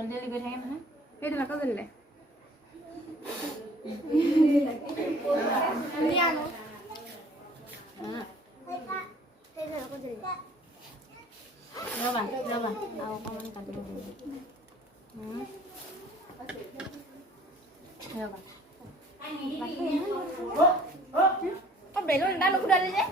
জলদি জলদি গৈ থাকে নহয় সেইটো আকৌ জলিলে ৰবা ৰবা আৰু অকণমান কাটিব লাগিব ৰবা বেলুন এটা নুফুটালি যে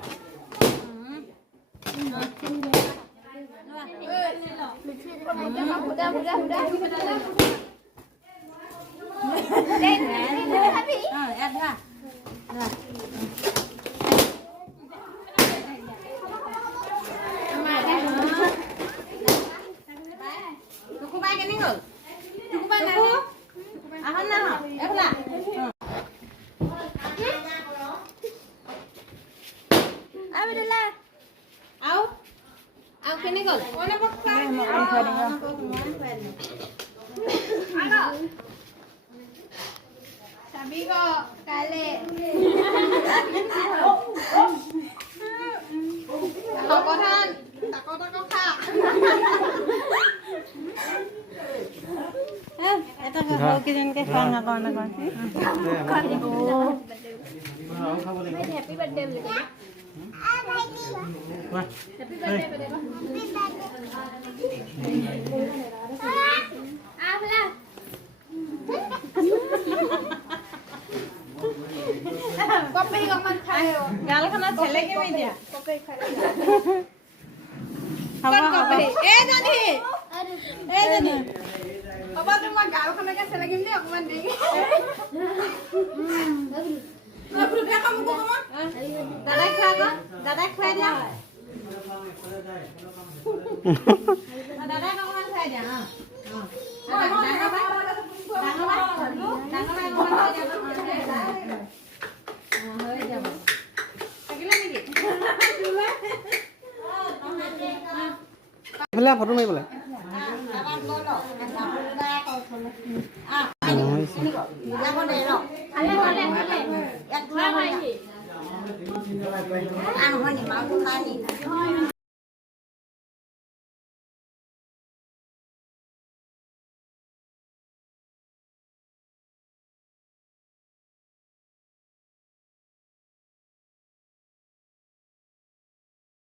কিজনকে খোৱা নকওঁ হেপী বাৰ্থডে বুলি কয় হেপী বাৰ্থডে কপি অকমান খাই গালখনত চেলেকে মাৰি দিয়া জানি হ'ব তোমাৰ গালখনকে চেলেকিম দেই অকমান দেৰি দাদাক খুৱাই দিয়া দাদাক অকমান খুৱাই দিয়া হৈ যাব থাকিলে নেকি ফটো মাৰিবলৈ Ăn hoa thì máu cũng